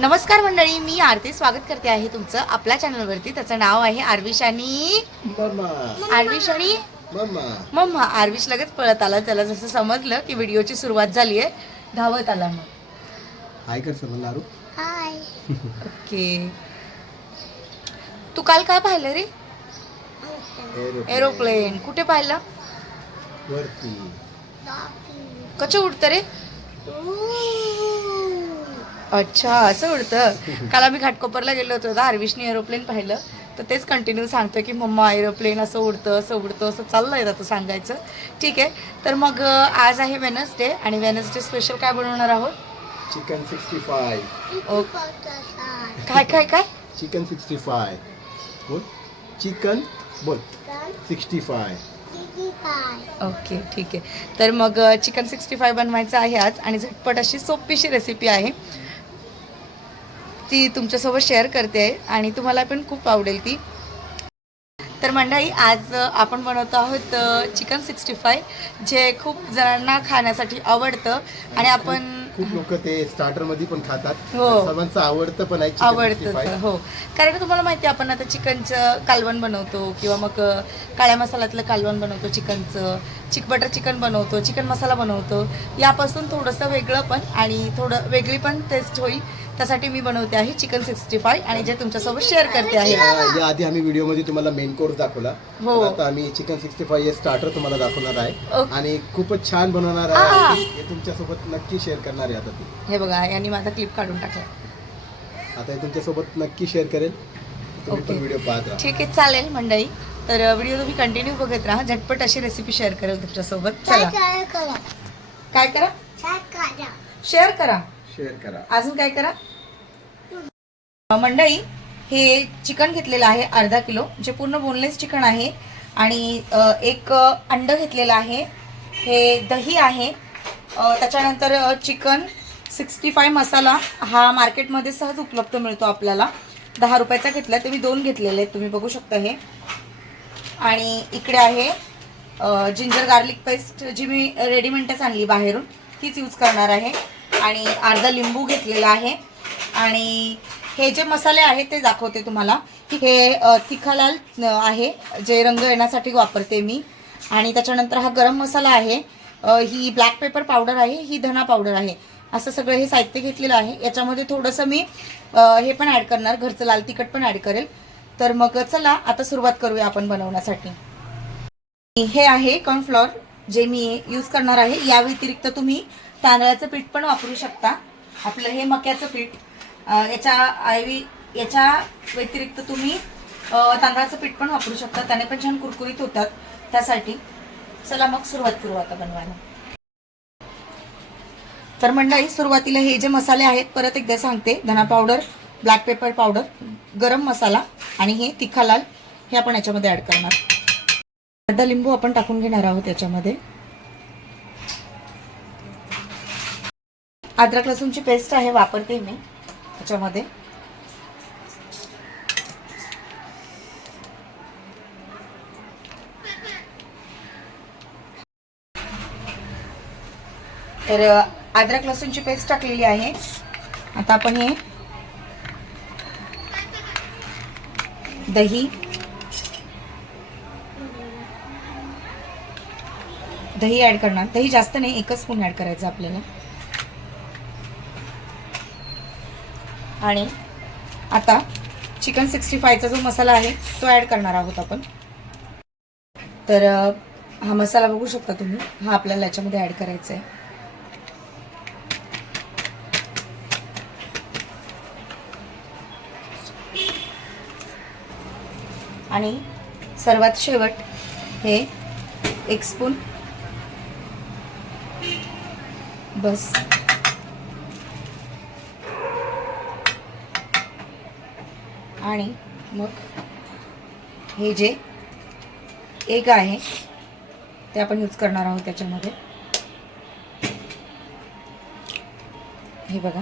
नमस्कार मंडळी मी आरती स्वागत करते आहे तुमचं आपल्या चॅनलवरती. त्याचं नाव आहे आरविश आणि मम्मा. आरविश आणि मम्मा. मम्मा. आरविश लगेच पळत आला. त्याला जसं समजलं की व्हिडिओची सुरुवात झाली आहे. धावत आला मग. हाय कर नारू ओके. तू काल काय पाहिलं रे? एरोप्लेन कुठे पाहिलं? वरती. कसे उडतं रे. अच्छा असं उडतं. काल आम्ही घाटकोपरला गेलो होतो तर आरविशने एरोप्लेन पाहिलं. तर तेच कंटिन्यू सांगतो की मम्मा एरोप्लेन असं उडतं असं उडतं असं चाललंय आता सांगायचं. ठीक आहे. तर मग आज आहे वेनसडे आणि वेनसडे स्पेशल काय बनवणार आहोत? चिकन सिक्स्टी फाय काय काय काय? चिकन सिक्स्टी फाय बोल. चिकन बोल. सिक्स्टी फाय ओके ठीक आहे. तर मग चिकन सिक्स्टी फाय बनवायचं आहे आज आणि झटपट अशी सोपीशी रेसिपी आहे. ती तुमच्यासोबत शेअर करते आहे आणि तुम्हाला पण खूप आवडेल ती. तर मंडळी आज आपण बनवतो आहोत चिकन सिक्स्टी फाय जे खूप जणांना खाण्यासाठी आवडतं आणि आपण खूप लोक ते स्टार्टरमध्ये पण खातात. हो. सर्वांचं आवडतं पण आहे आवडतं हो. कारण का तुम्हाला माहिती आहे आपण आता चिकनचं कालवण बनवतो किंवा मग काळ्या मसाल्यातलं कालवण बनवतो चिकनचं चिक बटर चिकन बनवतो चिकन मसाला बनवतो. यापासून थोडंसं वेगळं पण आणि थोडं वेगळी पण टेस्ट होईल. त्यासाठी मी बनवते आहे चिकन सिक्स्टी फाय आणि जे तुमच्यासोबत शेअर करते आहे. या आधी आम्ही व्हिडिओमध्ये तुम्हाला मेन कोर्स दाखवला. हो. आता आम्ही चिकन सिक्स्टी फाय हे स्टार्टर तुम्हाला दाखवणार आहे. आणि खूपच छान बनवणार. आहे. आणि हे तुमच्यासोबत नक्की शेअर करणार आहे आता ती. हे बघा यांनी माझा क्लिप काढून टाकला. आता हे तुमच्यासोबत नक्की शेअर करेल. तुम्ही पण ओके. व्हिडिओ पाहत राहा. ठीक आहे चालेल मंडळी. तर व्हिडिओ तुम्ही कंटिन्यू बघत राहा. झटपट अशी रेसिपी शेअर करेल तुमच्यासोबत. चला. काय करा? शेअर करा. शेअर करा. अजून काय करा? मंडळी हे चिकन घेतलेलं आहे अर्धा किलो जे पूर्ण बोनलेस चिकन आहे. आणि एक अंडं अंड घेतलेलं आहे. हे दही आहे. त्याच्यानंतर चिकन सिक्स्टी फाय मसाला. हा मार्केटमध्ये सहज उपलब्ध मिळतो आपल्याला. दहा रुपयाचा घेतला ते मी दोन घेतलेले आहेत. तुम्ही बघू शकता हे. आणि इकडे आहे जिंजर गार्लिक पेस्ट जी मी रेडीमेडच आणली बाहेरून तीच यूज करणार आहे. आणि अर्धा लिंबू घेतलेला आहे. आणि हे जे मसाले आहेत ते दाखवते तुम्हाला. हे तिखालाल आहे जे रंग येण्यासाठी वापरते मी. आणि त्याच्यानंतर हा गरम मसाला आहे. ही ब्लॅक पेपर पावडर आहे ही धना पावडर आहे. असं सगळं हे साहित्य घेतलेलं आहे. याच्यामध्ये थोडंसं मी हे पण ॲड करणार. घरचं लाल तिखट पण ॲड करेल. तर मग चला आता सुरुवात करूया आपण बनवण्यासाठी. हे आहे कॉर्नफ्लॉर जे मी यूज करणार आहे. या व्यतिरिक्त तुम्ही तांदळाचं पीठ पण वापरू शकता. आपलं हे मक्याचं पीठ. याच्या आयवी याच्या व्यतिरिक्त तुम्ही तांदळाचं पीठ पण वापरू शकता. त्याने पण छान कुरकुरीत होतात त्यासाठी. चला मग सुरुवात करू आता बनवायला. तर मंडळी सुरुवातीला हे जे मसाले आहेत परत एकदा सांगते. धना powder black pepper powder garam masala आणि हे तिखा लाल हे आपण याच्यामध्ये ॲड करणार. अर्धा लिंबू आपण टाकून घेणार आहोत याच्यामध्ये. अद्रक लसूणची पेस्ट आहे वापरते मी. त्याच्यामध्ये. तर अद्रक लसूणची पेस्ट टाकलेली आहे. आता आपण हे दही दही ऍड करणार. दही जास्त नाही एकच स्पून ऍड करायचं आपल्याला. आणि आता चिकन सिक्स्टी फायचा जो मसाला आहे तो ॲड करणार आहोत आपण. तर हा मसाला बघू शकता तुम्ही. हा आपल्याला याच्यामध्ये ॲड करायचा आहे. आणि सर्वात शेवट हे एक स्पून बस. आणि मग हे जे एक आहे ते आपण यूज करणार आहोत त्याच्यामध्ये. हे बघा.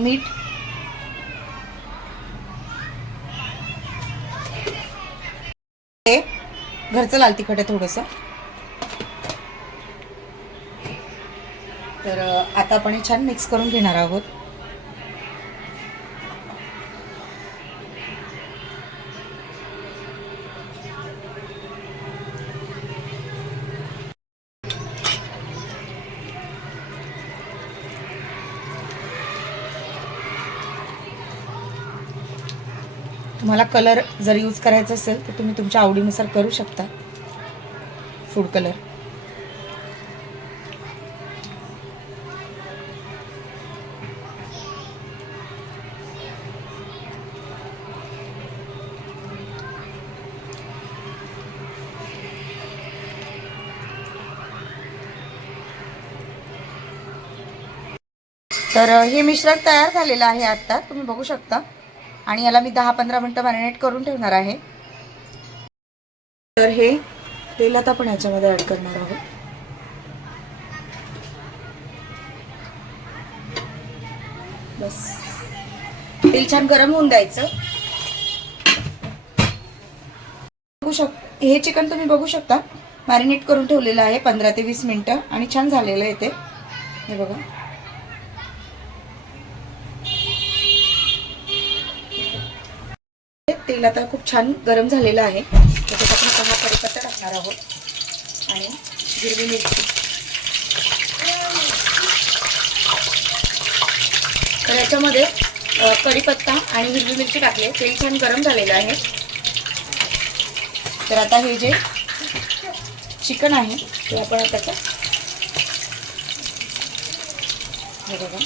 मीठ. हे घरचं लाल तिखट आहे थोडंसं. तर आता आपण हे छान मिक्स करून घेणार आहोत. तुम्हाला कलर जर यूज करायचा असेल तर तुम्ही तुमच्या आवडीनुसार करू शकता. फूड कलर तर हे मिश्रण तयार झालेलं आहे आत्ता. तुम्ही बघू शकता. आणि याला मी दहा पंधरा मिनटं मॅरिनेट करून ठेवणार आहे. तर हे तेल आता आपण याच्यामध्ये ॲड करणार आहोत. बस. तेल छान गरम होऊन द्यायचं. बघू शक हे चिकन तुम्ही बघू शकता. मॅरिनेट करून ठेवलेलं आहे पंधरा ते वीस मिनटं. आणि छान झालेलं आहे ते. हे बघा. तेल आता खूप छान गरम झालेलं आहे. त्याच्यात आपण आता हा कढीपत्ता टाकणार आहोत. आणि हिरवी मिरची. तर याच्यामध्ये कढीपत्ता आणि हिरवी मिरची टाकले. तेल छान गरम झालेलं आहे. तर आता हे जे चिकन आहे ते आपण आता हे बघा.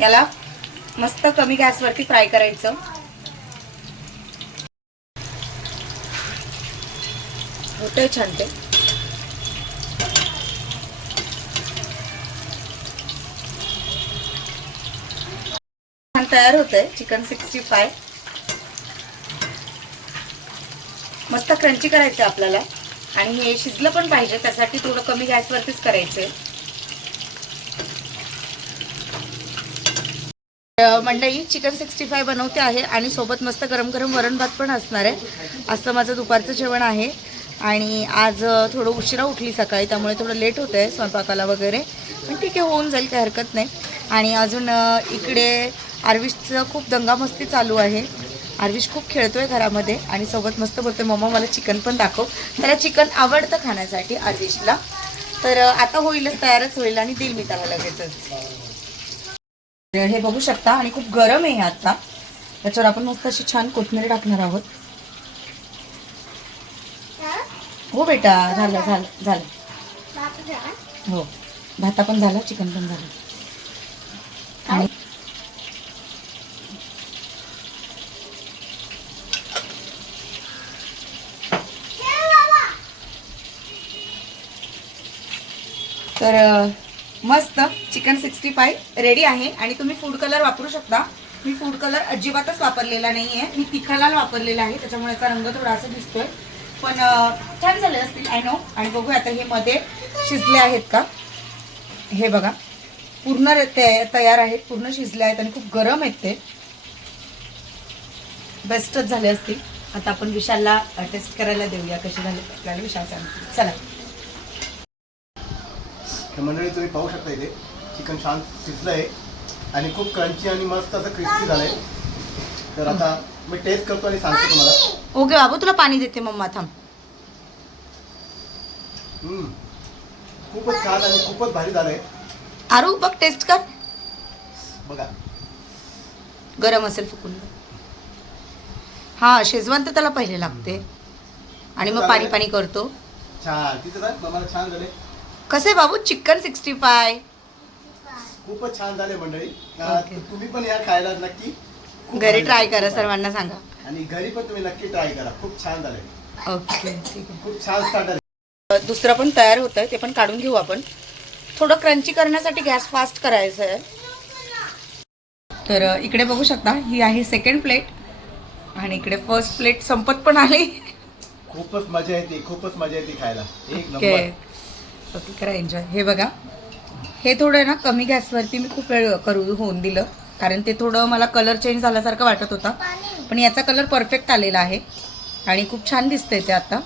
याला मस्त कमी गॅसवरती फ्राय करायचं. होतंय छान ते. छान तयार होतंय चिकन सिक्स्टी फाय. मस्त क्रंची करायचं आपल्याला. आणि हे शिजलं पण पाहिजे त्यासाठी थोडं कमी गॅसवरतीच करायचंय. मंडळी चिकन सिक्स्टी फाय बनवते आहे आणि सोबत मस्त गरम गरम वरण भात पण असणार आहे. असं माझं दुपारचं जेवण आहे. आणि आज थोडं उशिरा उठली सकाळी त्यामुळे थोडं लेट होतं आहे स्वयंपाकाला वगैरे. पण ठीक आहे होऊन जाईल काही हरकत नाही. आणि अजून इकडे आर्विशचं खूप दंगामस्ती चालू आहे. आर्विश खूप खेळतो आहे घरामध्ये आणि सोबत मस्त बोलतोय मम्मा मला चिकन पण दाखव. त्याला चिकन आवडतं खाण्यासाठी आर्विशला. तर आता होईलच तयारच होईल आणि देईल मी त्याला लगेचच. हे बघू शकता. आणि खूप गरम आहे आता. त्याच्यावर आपण मस्त अशी छान कोथिंबीर टाकणार आहोत. हो बेटा झालं झालं झालं. हो भाता पण झाला चिकन पण झालं. आणि तर मस्त चिकन सिक्स्टी फाय रेडी आहे. आणि तुम्ही फूड कलर वापरू शकता. मी फूड कलर अजिबातच वापरलेला नाही आहे मी तिखालाल वापरलेला आहे. त्याच्यामुळे याचा रंग थोडासा दिसतोय. पण छान झाले असतील आय नो आणि बघूया आता हे मध्ये शिजले आहेत का? हे बघा. पूर्ण ते तयार आहेत. पूर्ण शिजले आहेत आणि खूप गरम आहेत ते. बेस्टच झाले असतील. आता आपण विशालला टेस्ट करायला देऊया कसे झाले. आपल्याला विशाल सांगतील. चला. तर मंडळी तुम्ही पाहू शकता इथे चिकन छान शिजलं आहे आणि खूप क्रंची आणि मस्त असं क्रिस्पी झालंय. तर आता मी टेस्ट करतो आणि सांगतो तुम्हाला. ओके बाबू तुला पाणी देते मम्मा थांब. खूपच छान आणि खूपच भारी झालंय. आरू बघ टेस्ट कर. बघा. गरम असेल फुकून. हा शेजवान तर त्याला पहिले लागते. आणि मग पाणी पाणी करतो. छान. तिथं मला छान झाले कसे बाबू? Chicken sixty five. खूपच छान झाले मंडळी. तुम्ही पण या खायला नक्की खूप घरी भारी ट्राय झाले. करा सर्वांना सांगा. आणि घरी पण तुम्ही नक्की ट्राय करा. खूप छान झाले. ओके ठीक आहे. खूप छान स्टार्टर दुसरं पण तयार होतं ते पण काढून घेऊ आपण. थोडं क्रंची करण्यासाठी गॅस फास्ट करायचं आहे. तर अ, इकडे बघू शकता ही आहे सेकंड प्लेट आणि इकडे फर्स्ट प्लेट संपत पण आली. खूपच मजा येते खूपच मजा येते खायला. एक ओके. नंबर. ओके करा एन्जॉय हे बघा. हे थोडं ना कमी गॅसवरती मी खूप वेळ करू होऊन दिलं. कारण ते थोडं मला कलर चेंज झाल्यासारखं वाटत होता. पण याचा कलर परफेक्ट आलेला आहे. आणि खूप छान दिसतंय ते आता.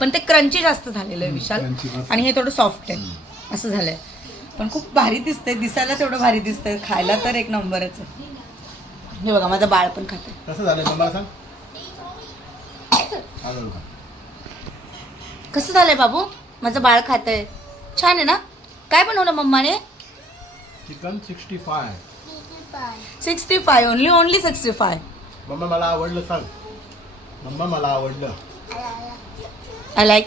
पण ते क्रंची जास्त झालेलं आहे विशाल. आणि हे थोडं सॉफ्ट आहे. असं झालंय. पण खूप भारी दिसतंय दिसायला तेवढं भारी दिसतंय. खायला तर एक नंबरच आहे. हे बघा माझं बाळ पण खाते? कसं झालंय बाबू? माझं बाळ खातंय. छान आहे ना? काय बनवलं मम्माने? Chicken sixty five sixty five only only sixty five mamma मला आवडलं सांग. मम्मा मला आवडलं. आय लाईक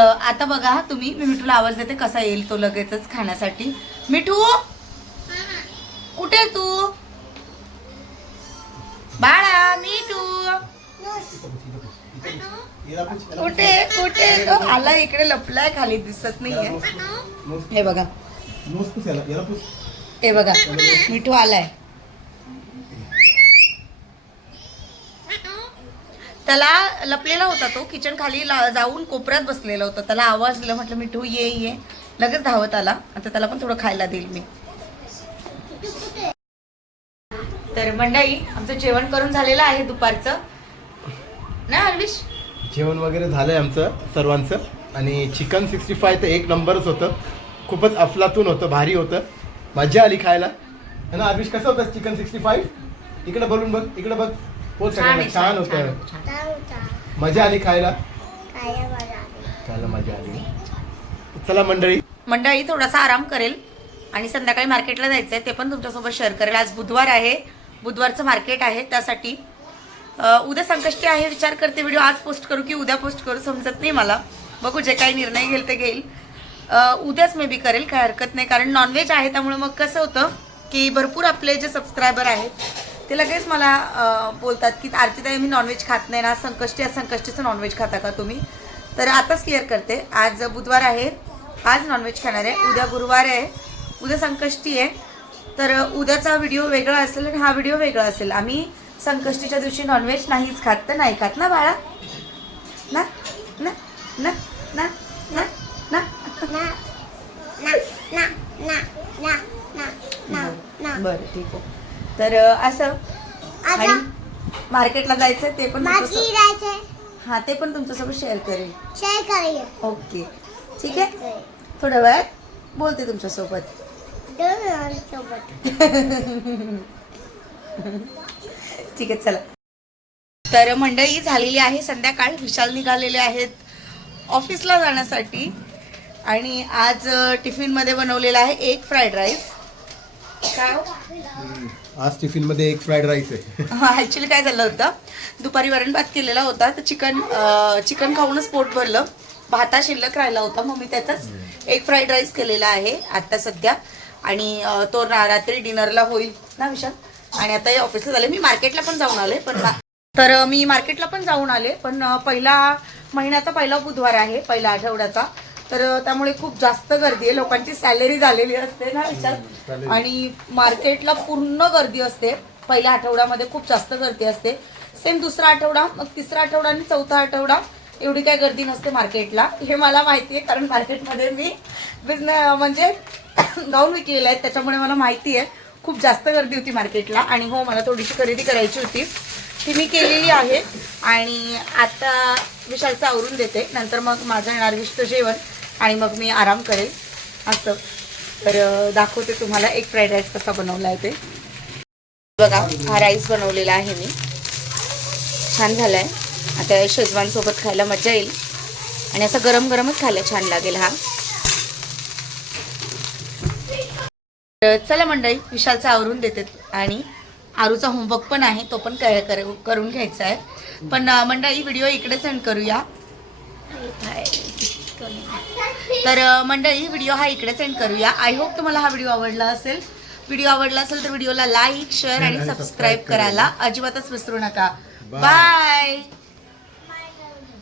आता बघा तुम्ही मी मिठूला आवाज देते कसा येईल तो लगेचच खाण्यासाठी. मिठू! कुठे आहे तू? बाळा मिठू. कुठे कुठे तो आला इकडे लपलाय खाली दिसत नाहीये. हे बघा. हे बघा. मिठू आलाय. त्याला लपलेला होता तो किचन खाली जाऊन कोपऱ्यात बसलेला होता. त्याला आवाज दिला म्हटलं मिठू ये ये. लगेच धावत आला. आता त्याला पण थोडं खायला देईल मी. तर मंडळी आमचं जेवण करून झालेलं आहे दुपारचं. ना हरविश जेवण वगैरे झालंय आमचं सर्वांचं. आणि चिकन सिक्स्टी फाय तर एक नंबरच होतं. खूपच अफलातून होतं भारी होतं. मजा आली खायला. है ना अभिष कसं होतं चिकन सिक्स्टी फाईव्ह इकडे बोलून बघ इकडे बघ. पोच छान छान आहे, होतं. मजा आली खायला. खायला मजा आली. चला मंडळी. मंडळी थोडासा आराम करेल. आणि संध्याकाळी मार्केटला जायचंय ते पण तुमच्यासोबत शेअर करेल. आज बुधवार आहे. बुधवारचं मार्केट आहे त्यासाठी उद्या संकष्टी आहे विचार करते व्हिडिओ आज पोस्ट करू की उद्या पोस्ट करू समजत नाही मला. बघू जे काही निर्णय घेईल ते घेईल. उद्याच मे बी करेल काय हरकत नाही. कारण नॉनव्हेज आहे त्यामुळे मग कसं होतं की भरपूर आपले जे सबस्क्रायबर आहेत ते लगेच मला बोलतात की आरतीताई मी नॉनव्हेज खात नाही ना. संकष्टी आज संकष्टीचं नॉनव्हेज खाता का तुम्ही? तर आताच क्लिअर करते. आज बुधवार आहे. आज नॉनव्हेज खाणार आहे. उद्या गुरुवार आहे. उद्या संकष्टी आहे. तर उद्याचा व्हिडिओ वेगळा असेल आणि हा व्हिडिओ वेगळा असेल. आम्ही संकष्टीच्या दिवशी नॉनव्हेज नाहीच खात तर नाही खात ना बाळा ना ना ना ना ना ना बरं ठीक आहे तर असं आणि मार्केटला जायचं ते पण हा ते पण तुमच्यासोबत शेअर करेल ओके ठीक आहे थोड्या वेळात बोलते तुमच्यासोबत ठीक आहे चला. तर मंडळी झालेली आहे संध्याकाळ. विशाल निघालेले आहेत ऑफिसला जाण्यासाठी. आणि आज टिफिनमध्ये बनवलेला आहे एक फ्राईड राईस. काय हो? आज टिफिनमध्ये एक फ्राईड राईस आहे. ॲक्च्युली काय झालं होतं? दुपारी वरण भात केलेला होता. तर चिकन चिकन खाऊनच पोट भरलं. भाता शिल्लक राहिला होता. मग मी त्याचाच एक फ्राईड राईस केलेला आहे आता सध्या. आणि तो रात्री डिनरला होईल. ना विशाल? आणि आता हे ऑफिसला झाले. मी मार्केटला पण जाऊन आले पण तर मी मार्केटला पण जाऊन आले पण पहिला महिन्याचा पहिला बुधवार आहे पहिला आठवड्याचा. तर त्यामुळे खूप जास्त गर्दी आहे. लोकांची सॅलरी झालेली असते ना विचार. आणि मार्केटला पूर्ण गर्दी असते. पहिल्या आठवड्यामध्ये खूप जास्त गर्दी असते. सेम दुसरा आठवडा मग तिसरा आठवडा आणि चौथा आठवडा एवढी काय गर्दी नसते मार्केटला हे मला माहिती आहे कारण मार्केटमध्ये मी बिझनेस म्हणजे गाऊन विकलेले आहेत त्याच्यामुळे मला माहिती आहे. खूप जास्त गर्दी होती मार्केटला आणि हो मला थोडीशी खरेदी करायची होती. ती मी केलेली आहे आणि आता विशालचं आवरून देते. नंतर मग माझं येणार विष्ट जेवण आणि मग मी आराम करेल. असं. तर दाखवते तुम्हाला एक फ्राईड राईस कसा बनवला आहे ते. बघा हा राईस बनवलेला आहे मी. छान झाला आहे आता शेजवानसोबत खायला मजा येईल. आणि असं गरम गरमच खायला छान लागेल हा तर चला मंडळी विशालचं आवरून देते आणि आरूचा होमवर्क पण आहे तो पण काय कर- करून घ्यायचा आहे. पण मंडळी व्हिडिओ इकडे सेंड करूया. तर मंडळी व्हिडिओ हा इकडे सेंड करूया. आय होप तुम्हाला हा व्हिडिओ आवडला असेल. व्हिडिओ आवडला असेल तर व्हिडिओला लाईक शेअर आणि सबस्क्राईब करायला अजिबातच विसरू नका. बाय